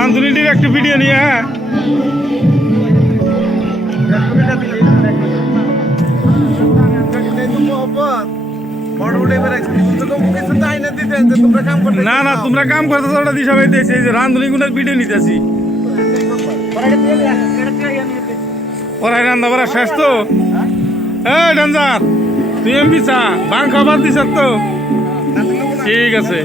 রান্ধুনিটির একটা ভিডিও নিয়ে না না তোমরা কাম করতেছো ওটা দিশা পাইতেছি যে রান্ধুনি গুণের ভিডিও নিতেছি ওরাই রান্না বাড়া শেষ তো এই ডেঞ্জার তুই এমপি চা বাং খাবার দিস তো ঠিক আছে